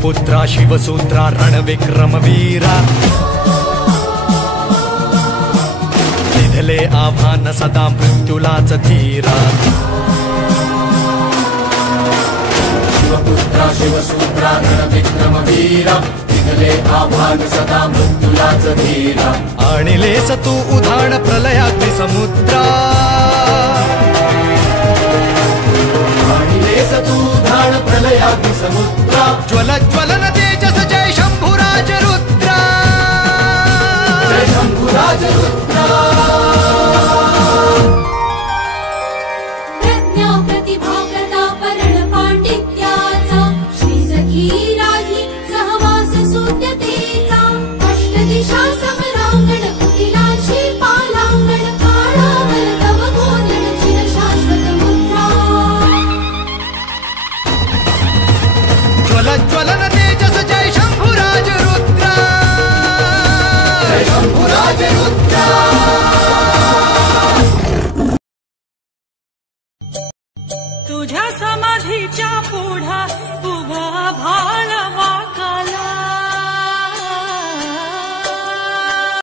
शिवपुत्रा शिवसूत्रा रणविक्रमवीरा दिधले आव्हान सदा मृत्युलाच धीरा शिवपुत्रा शिवसूत्रा रणविक्रमवीरा दिधले आव्हान सदा मृत्युलाच धीरा आणिलेस तू उधाण प्रलयाग्नि समुद्रा आणिलेस तू उधाण प्रलयाग्नि समुद्रा ज्वल ज्वलन तेजस जय शंभुराज रुद्रा जय शंभुराज रुद्रा प्रज्ञा प्रतिभा प्रताप रण पांडित्याचा श्री सखी राज्ञी सहवास सुज्ञतेचा अष्टदिशा समरांगण कुटिलांची पालांगण काळावर तव गोंधळ चिरशाश्वत मुद्रा ज्वल ज्वलन तेजस जय शंभुराज रुद्रा जय शंभुराज रुद्रा तुझ्या समाधीच्या पुढा उभा भालवा